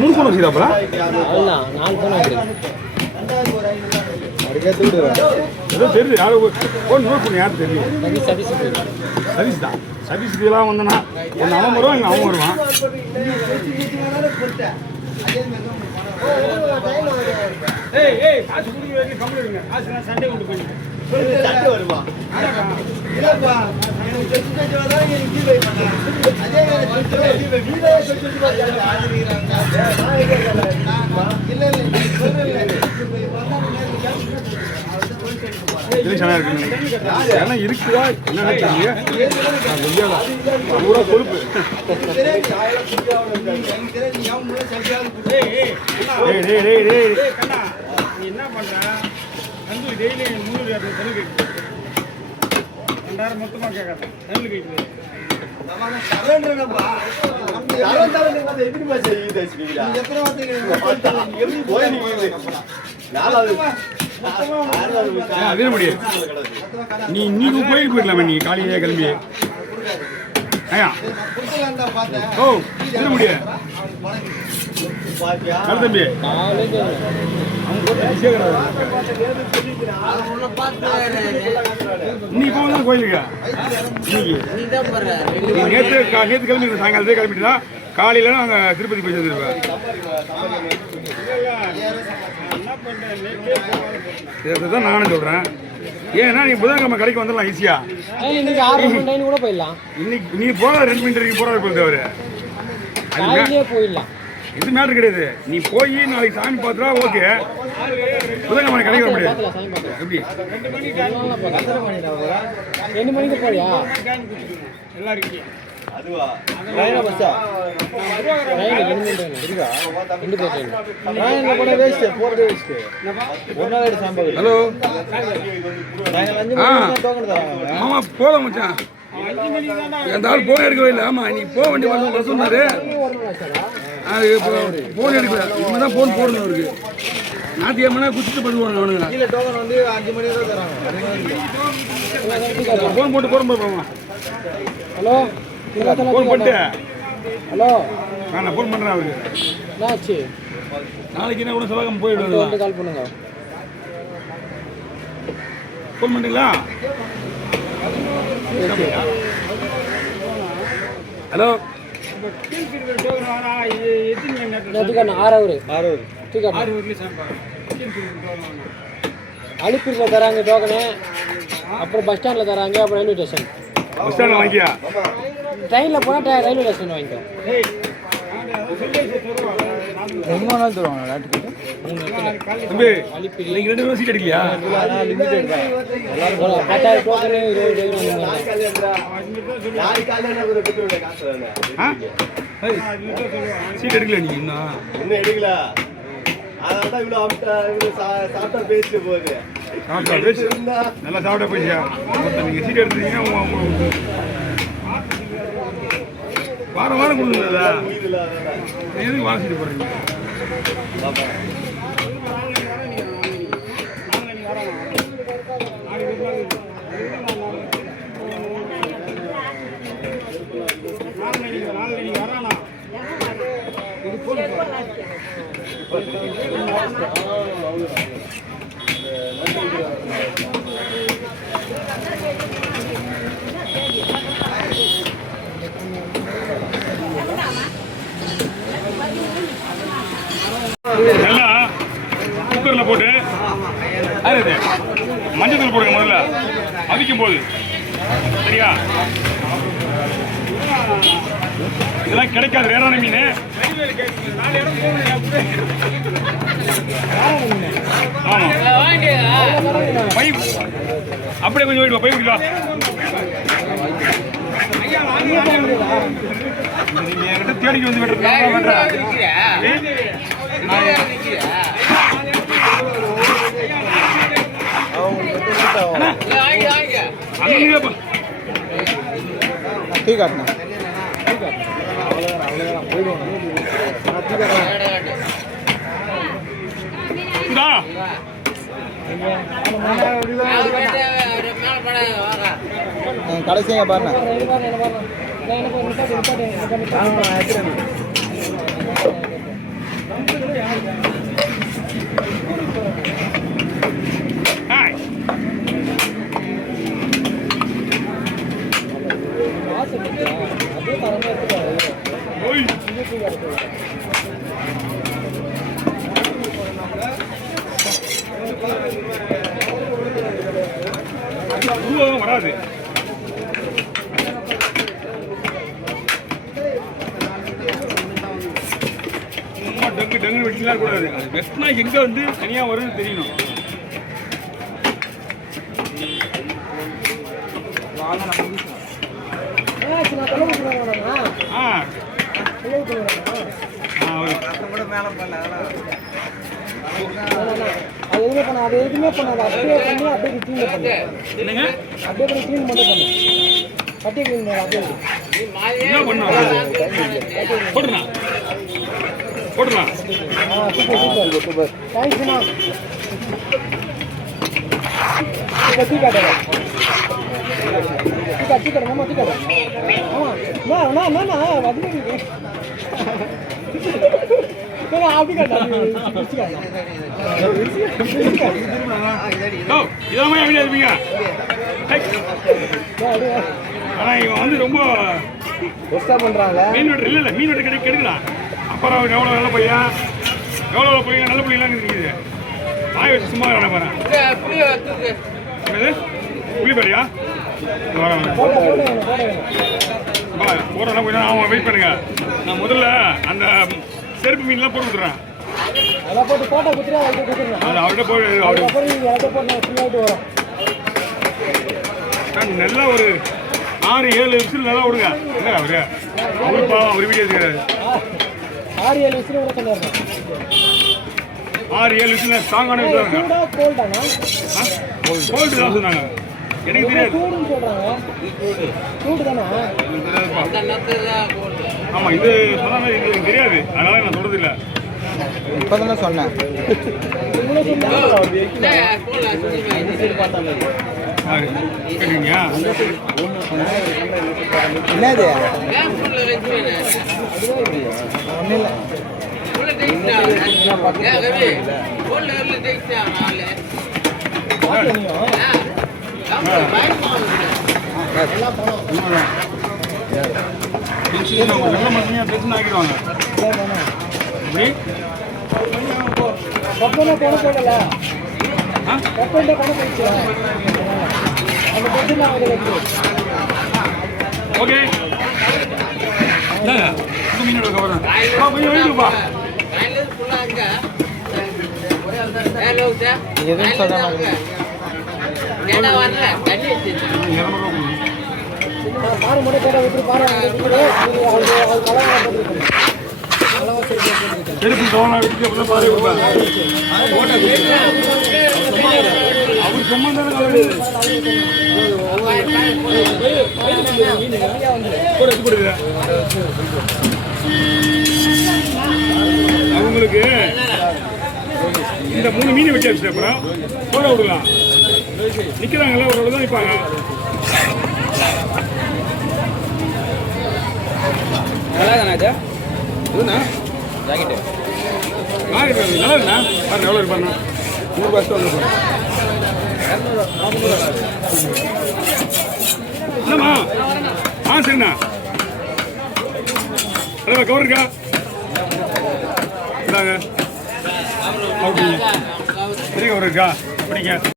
மூணு போன வச்சுதாப்பா நாலு போன தெரியுது யாரும் போன் நோட் பண்ணி யாரும் தெரியும் சதீஷ் தான் சதீஷ் இதெல்லாம் வந்தனா ஒன்று அவன் வருவான் இல்லை அவன் வருவான் காசு கொடுக்க கம்பெனி காசு சண்டே கொண்டு போய் வருவான் இருக்குதா என்ன கொழுப்பு என்ன பண்ற தந்தூரி டெய்லி 300 தண்ணி கேட்குது 2000 மொத்தமாக கேட்காது தண்ணி கேட்குது அதே முடியாது நீ இன்னைக்கு கோயிலுக்கு போயிடலாமே நீ காலையிலே கிளம்பி ஐயா ஓ இது முடியாது தம்பி நீ போன கோயிலுக்கா நேற்று கிளம்பி சாயங்காலத்தே கிளம்பிட்டுதான் காலையில நாங்கள் திருப்பதி போய் சேர்ந்துருப்பேன் தான் நானும் சொல்றேன் ஏன்னா நீ புதன்கிழமை கடைக்கு வந்துடலாம் ஈஸியா கூட போயிடலாம் இன்னைக்கு நீ போற 2 மினிட் வரைக்கும் போறாரு போகுது அவரு போயிடலாம் இது மேட்டர் கிடையாது நீ போய் நாளைக்கு சாமி பார்த்துட்டா ஓகே புதன்கிழமை கடைக்கு வர முடியாது எப்படி 2 மணிக்கு போறியா எல்லாருக்கும் அதுவா ஹலோ ஆமா போல மச்சான் அந்த ஆள் போன் எடுக்கவே இல்லை ஆமா நீ போக வேண்டிய வர சொன்னாரு அது இப்போ போன் எடுக்கல இனிமேதான் போன் போடணும் அவருக்கு ஞாயிற்றுக்கிழமை குச்சிட்டு பண்ணுவாங்க அவனுங்க 5 மணி தான் தராங்க போன் போட்டு போகிறோம் ஹலோ போன் பண்ணிட்டு ஹலோ நான் போன் பண்ணுறேன் அவருக்கு என்னாச்சு நாளைக்கு என்ன கூட செலவகம் போயிடுவாங்க கால் பண்ணுங்க போன் பண்ணுறீங்களா ஹலோ அலிப்பூர்ல தராங்க டோக்கனு அப்புறம் பஸ் ஸ்டாண்ட்ல தராங்க அப்புறம் ரயில்வே ஸ்டேஷன் பஸ் ஸ்டாண்ட்ல வாங்கியா ட்ரெயின்ல போனா ரயில்வே ஸ்டேஷன் வாங்கிக்கோ ரொம்ப நாள் தருவாங்க தம்பி நீங்க 2 பேரும் சீட் அடிக்கலையா லிமிடெட் தான் எல்லாரும் 10,000 டோக்கன் 20 சீட் எடுக்கல நீங்க இன்னும் எடுக்கல அதான் இவ்வளவு சாப்பிட்டா பேசிட்டு போகுது நல்லா சாப்பிட போயிடுச்சா நீங்க சீட் எடுத்தீங்கன்னா வாரம் வாரம் கொடுக்குறதா எதுக்கு வாரம் சீட்டு போடுறீங்க நல்லா குக்கரில் போட்டு மஞ்சள் தூள் போடுங்க முதல்ல அவிக்கும் போது சரியா இதெல்லாம் கிடைக்காது வேறான மீன் பைப் அப்படியே கொஞ்சம் போயிடுவா பைப் இருக்கா நீங்க என்கிட்ட தேடிக்கு வந்து கடைசியாக பாருண்ணா இது பாருங்க என்ன பாருங்க நான் என்ன பண்ணி அப்படியே தரமே எடுத்துக்காரு வராது சும்மா டங்கு டங்கு வெட்டிலாம் கூடாது அது வெட்டினா எங்க வந்து தனியா வரும்னு தெரியணும் நான் தொலை கொடுக்குறேன் ஆ தொலை கொடுக்குறேன் அது எதுவுமே பண்ணாது அப்படியே பண்ணி அப்படியே க்ளீன் பண்ணு என்னங்க அப்படியே பண்ணி க்ளீன் மட்டும் பண்ணு அப்படியே க்ளீன் பண்ணு அப்படியே என்ன பண்ணணும் போட்டுலாம் போட்டுலாம் சூப்பர் சூப்பர் தேங்க்ஸ்ண்ணா தூக்காடு மாமா தூக்காடு ஆமாம் அது அப்படி கேட்டா இதாம எப்படி இருப்பீங்க ஆனா இவன் வந்து ரொம்ப பண்றாங்க மீன் வெட்டு இல்லை மீன் வெட்டு கெடுக்கலாம் அப்புறம் எவ்வளோ நல்ல பையன் எவ்வளோ பிள்ளைங்க நல்ல பிள்ளைங்களாம் இருக்குது வாய் வச்சு சும்மா விட போகிறேன் புளி பேரியா போகிறேன் கொஞ்சம் அவன் வெயிட் பண்ணுங்க நான் முதல்ல அந்த செருப்பு மீன்லாம் போட்டு விட்டுறேன் அதெல்லாம் போட்டு போட்டோ குத்துறா அவர்கிட்ட கொடுத்துருங்க அது அவர்கிட்ட போய் அவரு அப்புறம் நீங்கள் எல்லாம் போட்டு ஃபுல்லாகிட்டு வரோம் நல்லா ஒரு 6-7 விசில் நல்லா விடுங்க இல்லை அவரு அவரு பாவம் அவர் வீடியோ இருக்கிறாரு 6-7 விசில் விட சொன்னாங்க 6-7 விசில் ஸ்ட்ராங்கான விசில் இருங்க சூடா கோல்டாண்ணா கோல்டு தான் சொன்னாங்க எனக்கு தெரியாது சூடுன்னு சொல்கிறாங்க சூடு தானே ஆமாம் இது சொன்னா இது எனக்கு தெரியாது அதனால நான் சொல்றது இல்லை இப்போ தானே சொன்னேன் கேட்டீங்க என்னது நல்ல மனுஷங்க பிரச்சனை ஆக்கிடுவாங்க எப்படி பப்பனை போட போடல பப்பன்ட்ட பணம் போயிடுச்சு அந்த பிரச்சனை ஆகுது ஓகே மீனோட கவரம் கொஞ்சம் எழுதுப்பா எதுவும் சொல்லாங்க பாரு மட்டும் போட விட்டு பாரு செருப்பு கவனம் எடுத்து அப்படின்னா பாரு அவர் சும்மா தானே அவங்களுக்கு இந்த 3 மீன் வச்சு வச்சுட்டு அப்புறம் போட விடலாம் நிற்கிறாங்களே ஒரு தான் நிற்பாங்க நல்லா தானே இதுண்ணா ஜாக்கெட்டு நல்லா இருக்குண்ணா பாருங்க எவ்வளோ இருப்பாங்க 100 ரூபாய் வந்து இல்லைம்மா சரிண்ணா ஹலோ கவர் இருக்கா இந்தாங்க பெரிய கவர் இருக்கா படிங்க